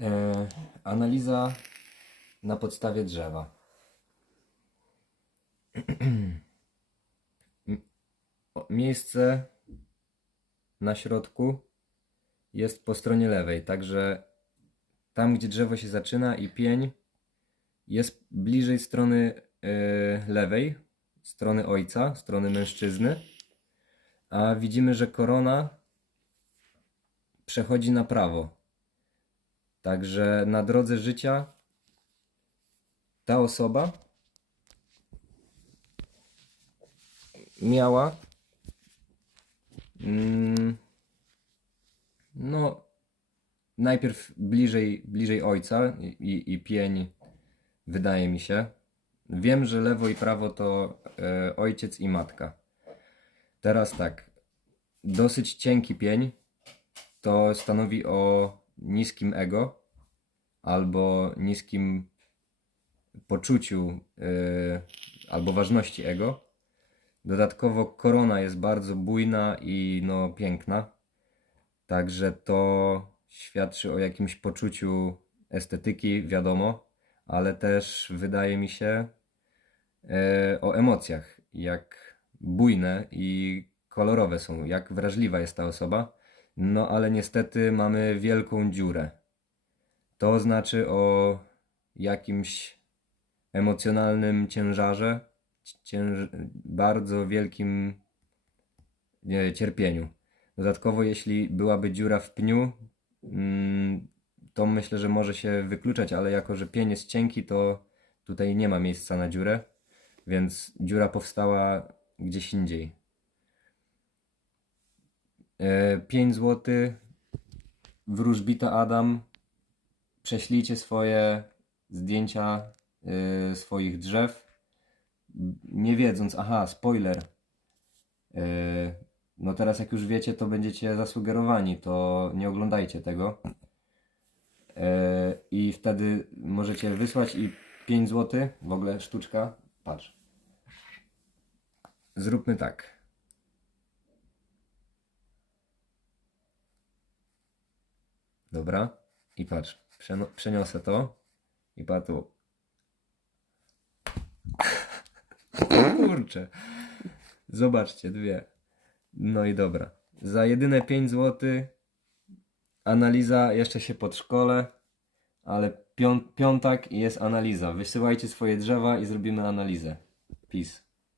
E, analiza na podstawie drzewa. Miejsce na środku jest po stronie lewej, także tam, gdzie drzewo się zaczyna i pień jest bliżej strony e, lewej, strony ojca, strony mężczyzny, a widzimy, że korona przechodzi na prawo. Także na drodze życia ta osoba miała mm, no najpierw bliżej, bliżej ojca i, i, pień wydaje mi się. Wiem, że lewo i prawo to e, ojciec i matka. Teraz tak, dosyć cienki pień to stanowi o niskim ego albo niskim poczuciu yy, albo ważności ego. Dodatkowo korona jest bardzo bujna i no piękna. Także to świadczy o jakimś poczuciu estetyki, wiadomo, ale też wydaje mi się e, o emocjach, jak bujne i kolorowe są, jak wrażliwa jest ta osoba. No ale niestety mamy wielką dziurę. To znaczy o jakimś emocjonalnym ciężarze, cięż... bardzo wielkim nie, cierpieniu. Dodatkowo, jeśli byłaby dziura w pniu, mm, to myślę, że może się wykluczać, ale jako, że pień jest cienki, to tutaj nie ma miejsca na dziurę, więc dziura powstała gdzieś indziej. 5 zł. Wróżbita Adam. Prześlijcie swoje zdjęcia y, swoich drzew. Nie wiedząc, aha, spoiler. Y, no teraz jak już wiecie, to będziecie zasugerowani, to nie oglądajcie tego. I wtedy możecie wysłać i 5 zł, w ogóle sztuczka. Patrz. Zróbmy tak. Dobra. I patrz, przeniosę to i patrz. Kurczę. Zobaczcie, dwie. No i dobra. Za jedyne 5 zł analiza jeszcze się pod szkole, ale pią- piątak jest analiza. Wysyłajcie swoje drzewa i zrobimy analizę. Peace.